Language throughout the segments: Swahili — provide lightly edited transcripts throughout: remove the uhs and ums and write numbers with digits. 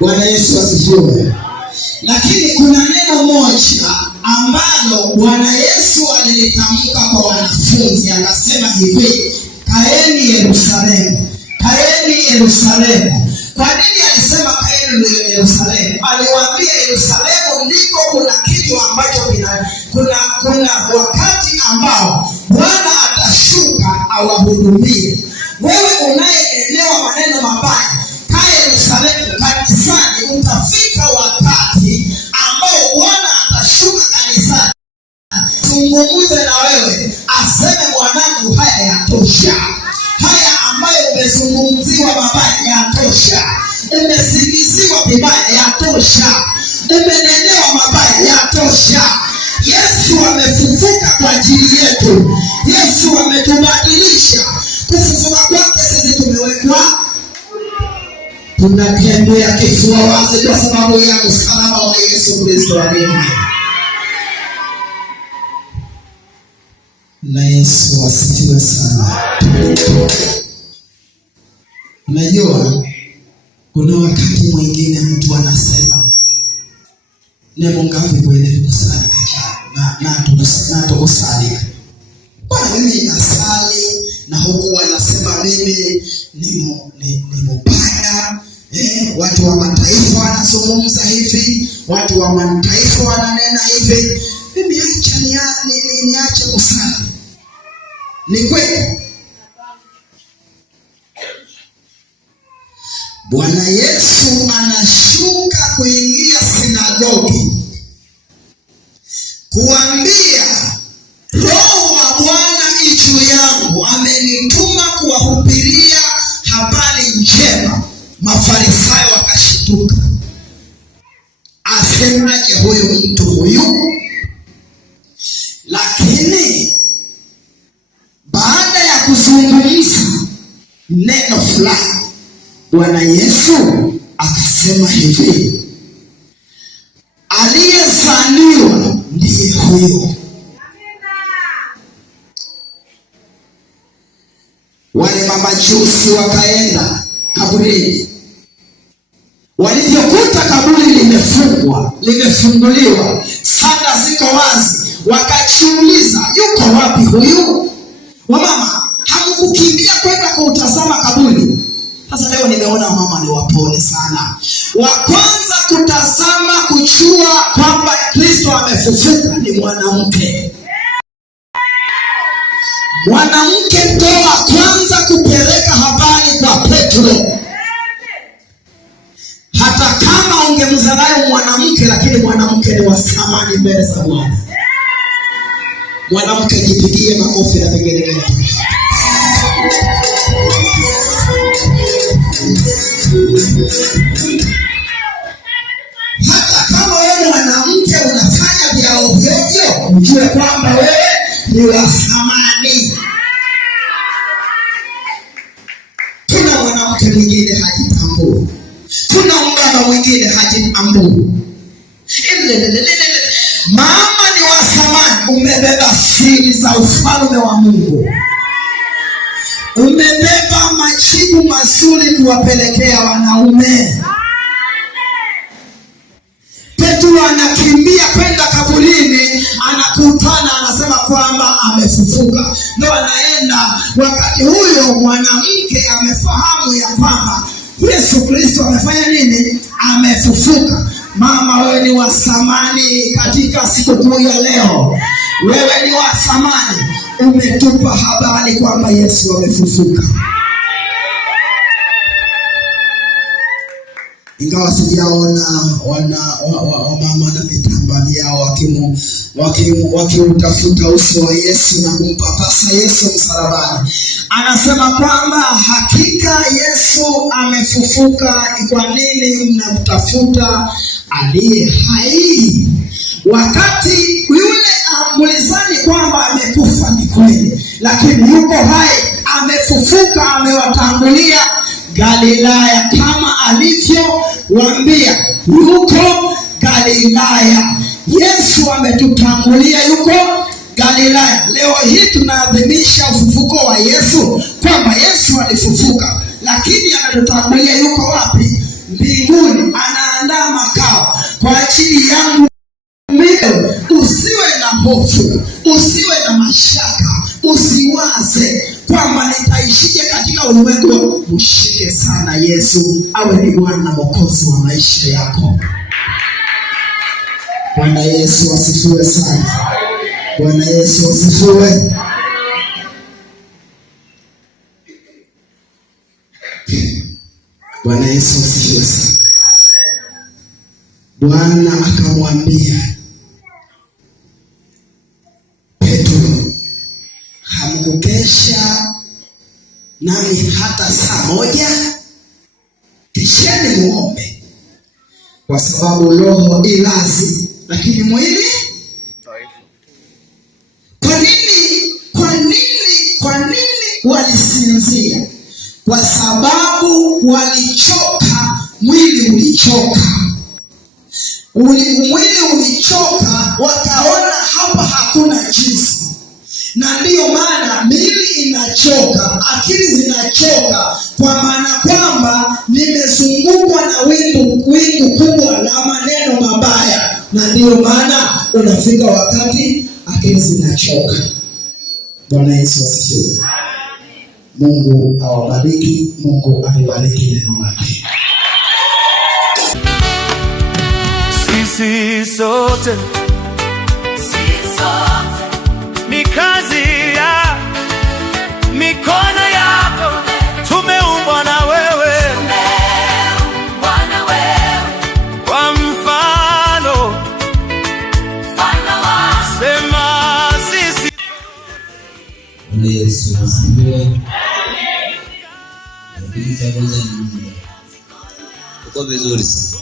Bwana Yesu asifiwe. Lakini kuna neno moja ambalo Bwana Yesu alilitamka kwa wanafunzi, akasema hivi, kaeni Yerusalemu, kaeni Yerusalemu. Kwa nini alisema kaeni Yerusalemu? Aliwaambia Yerusalemu ndiko kuna kitu ambacho kuna wakati ambao Bwana atashuka awahudumie. Wewe unayeenewa maneno mabaya, kaa Yerusalemu kanisani, utafika wakati ambao Bwana atashuka kanisani, zungumuze na wewe, aseme mwanangu, haya yatosha. Haya ambayo umezungumziwa mabaya yatosha. Umesingiziwa vibaya yatosha. Umenenewa mabaya yatosha. Yesu amefufuka kwa ajili yetu. Yesu ametubadilisha. Kufufuka kwake sisi tumewekwa, tunatembea kifua wazi kwa sababu ya msalaba wa Yesu Kristo. Amina. Na Yesu asifiwe sana. Unajua kuna wakati mwingine mtu anasema nemo ngapi kwende kusali na tukusalika. Bwana mimi nasali na huku wanasema mimi ni mupaya. Watu wa mataifa wanazungumza hivi, watu wa mataifa wananena hivi. Mimi acha niache kusali. Ni kweli? Bwana Yesu anashuka kuingia sinagogi kuambia, Roho wa Bwana juu yangu, amenituma kuwahubiria habari njema. Mafarisayo wakashituka, asemaje huyu mtu huyu? Lakini baada ya kuzungumza neno fulani, Bwana Yesu akasema hivi, aliyezaliwa ndiye huyo. Wale mamajusi wakaenda kaburini. Walivyokuta kaburi limefunguliwa, sanda ziko wazi, wakajiuliza, yuko wapi huyu? Wamama, hamkukimbia kwenda kuutazama kaburi? Sasa leo nimeona mama ni wapole sana. Wa kwanza kutazama kujua kwamba Kristo amefufuka ni mwanamke. Mwanamke ndo wa kwanza kupeleka habari kwa Petro. Hata kama ungemdharau mwanamke, lakini mwanamke ni wa thamani mbele za Bwana. Mwanamke, jipigie makofi na vigelegele. Hata kama wewe mwanamke unafanya vya ovyo, ujue kwamba wewe ni wa thamani. Kuna mwanamke mwingine hajitambui. Kuna mbaba mwingine hajitambui. Mama ni wa thamani. Umebeba siri za ufalme wa Mungu. Umebeba majibu mazuri kuwapelekea wanaume. Petro anakimbia kwenda kaburini, anakutana, anasema kwamba amefufuka. Ndio anaenda, wakati huyo mwanamke amefahamu ya kwamba Yesu Kristo amefanya nini? Amefufuka. Mama, wewe ni wa thamani katika siku kuu ya leo. Wewe ni wa thamani. Umetupa habari kwamba Yesu amefufuka. Ingawa sijaona wamama na vitambaa vyao wakiutafuta uso wa Yesu na kumpapasa Yesu msalabani. Anasema kwamba hakika Yesu amefufuka. Kwa nini mnamtafuta aliye hai? Wakati yule amulizani kwamba amekufa ni kweli, lakini yuko hai, amefufuka, amewatangulia Galilaya kama alivyowaambia, yuko Galilaya. Yesu ametutangulia, yuko Galilaya. Leo hii tunaadhimisha ufufuko wa Yesu, kwamba Yesu alifufuka, lakini ametutangulia yuko wapi? mbinguni anaandaa makao kwa ajili yangu. Usiwe na hofu, usiwe na mashaka, usiwaze kwamba nitaishije katika ulimwengu. Mshike sana Yesu awe ni Bwana Mwokozi wa maisha yako. Bwana Yesu asifiwe sana. Bwana Yesu asifiwe. Bwana Yesu asifiwe sana. Bwana akamwambia Petro, hamkukesha nami hata saa moja? Kesheni muombe, kwa sababu roho ilazi lakini mwili. Kwa nini walisinzia? Kwa sababu walichoka, mwili ulichoka. Mwili ulichoka, wakaona hapa hakuna jinsi. Na ndiyo maana miili inachoka, akili zinachoka, kwa maana kwamba nimezungukwa na wingu kubwa la maneno mabaya. Na ndiyo maana unafika wakati akili zinachoka. Bwana Yesu asifiwe. Mungu awabariki. Mungu alibariki neno lake. Sisi sote ni kazi ya mikono yako, tumeumbwa na wewe kwa mfano. Sema sisi. Yesu asifiwe. Uko vizuri sana.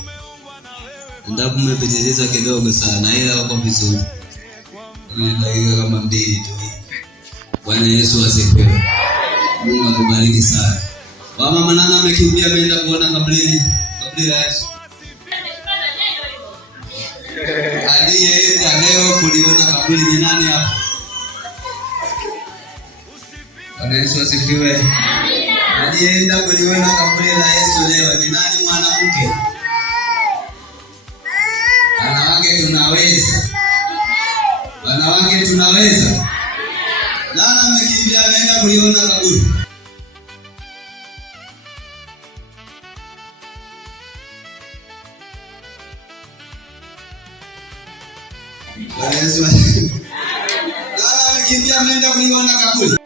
Ndio kumepitiliza kidogo sana, ila uko vizuri. Dakika kama 2 tu. Bwana Yesu asifiwe. Mungu akubariki sana. Mama nana amekimbia ameenda kuona kaburi la Yesu. Aliyeenda leo kuliona kaburi ni nani hapa? Bwana Yesu asifiwe. Amina. Aliyeenda kuliona kaburi la Yesu leo ni nani? Mwanamke. Wanawake tunaweza. Wanawake tunaweza. Nani amekimbia ameenda kuliona kaburi? Bwana Yesu asifiwe. Nani amekimbia ameenda kuliona kaburi?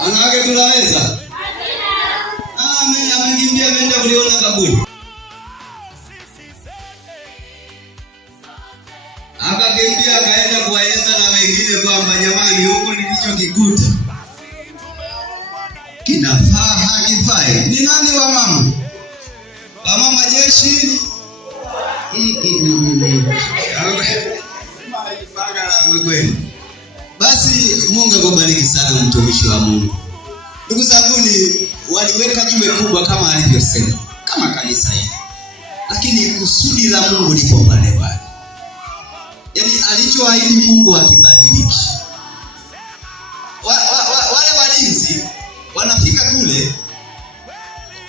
Wanawake tunaweza. Amen. Amekimbia ameenda kuliona kaburi. Akakimbia akaenda kuwaeleza na wengine kwamba jamani, huko nilichokikuta kinafaa hakifai. Ni nani wa mama? Wa mama jeshi. Basi Mungu akubariki sana mtumishi wa Mungu. Ndugu zangu, waliweka jiwe kubwa kama alivyosema, kama kanisa hili. Lakini kusudi la Mungu lipo pale pale. Yaani alichoahidi Mungu hakibadiliki. Wale walinzi wanafika kule,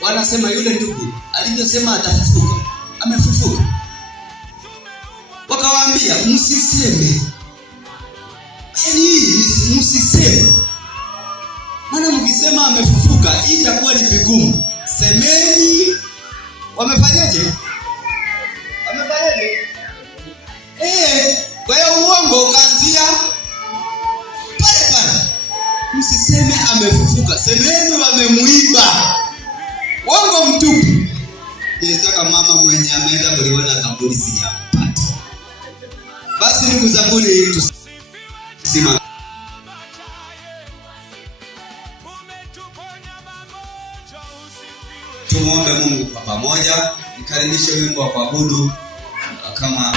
wanasema yule ndugu alivyosema atafufuka, amefufuka. Wakawaambia msiseme. Msiseme. Maana mkisema amefufuka itakuwa ni vigumu. Semeni. Wamefanyaje? Kwa hiyo uongo ukaanzia pale pale. Msiseme amefufuka, semeni wamemuiba. Uongo mtupu. Nilitaka mama mwenye ameenda kuliona kaburi sijampata. Basi ndugu zangu, tusimame. Tumuombe Mungu kwa pamoja. Nikaribishe wimbo wa kuabudu kama